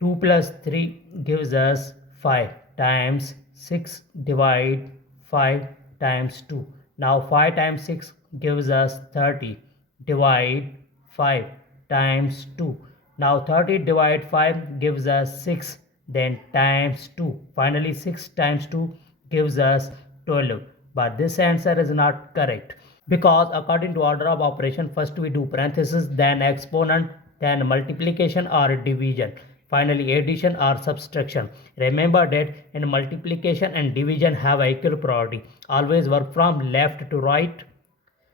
2 plus 3 gives us 5 times 6 divide 5 times 2. Now 5 times 6 gives us 30. Divide 5 times 2. Now 30 divide 5 gives us 6. Then times 2. Finally 6 times 2 gives us 12. But this answer is not correct, because according to order of operation, first we do parenthesis, then exponent, then multiplication or division, finally addition or subtraction. Remember that in multiplication and division have equal priority, always work from left to right.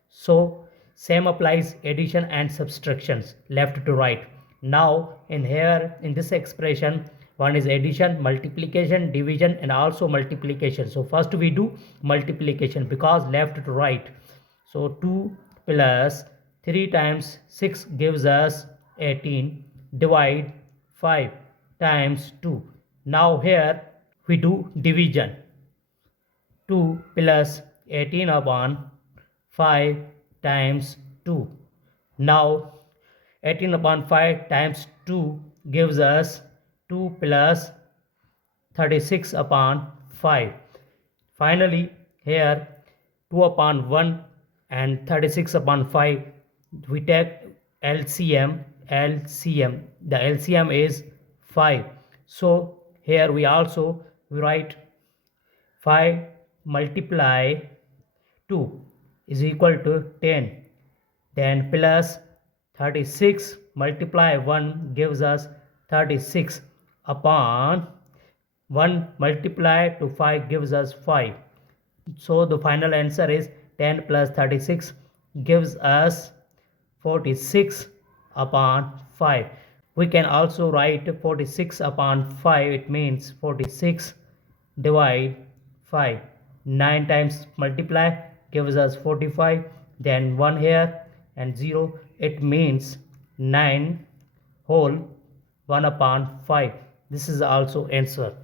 So same applies addition and subtractions, left to right. Now in here, in this expression, one is addition, multiplication, division, and also multiplication. So first we do multiplication, because left to right. So 2 plus 3 times 6 gives us 18. Divide 5 times 2. Now here we do division. 2 plus 18 upon 5 times 2. Now 18 upon 5 times 2 gives us 2 plus 36 upon 5. Finally here 2 upon 1 and 36 upon 5, we take LCM. The LCM is 5. So here we also write 5 multiply 2 is equal to 10. Then plus 36 multiply 1 gives us 36 upon 1 multiply to 5 gives us 5. So the final answer is 10 plus 36 gives us 46 upon 5. We can also write 46 upon 5. It means 46 divide 5. 9 times multiply gives us 45. Then 1 here and 0. It means 9 whole 1 upon 5. This is also answer.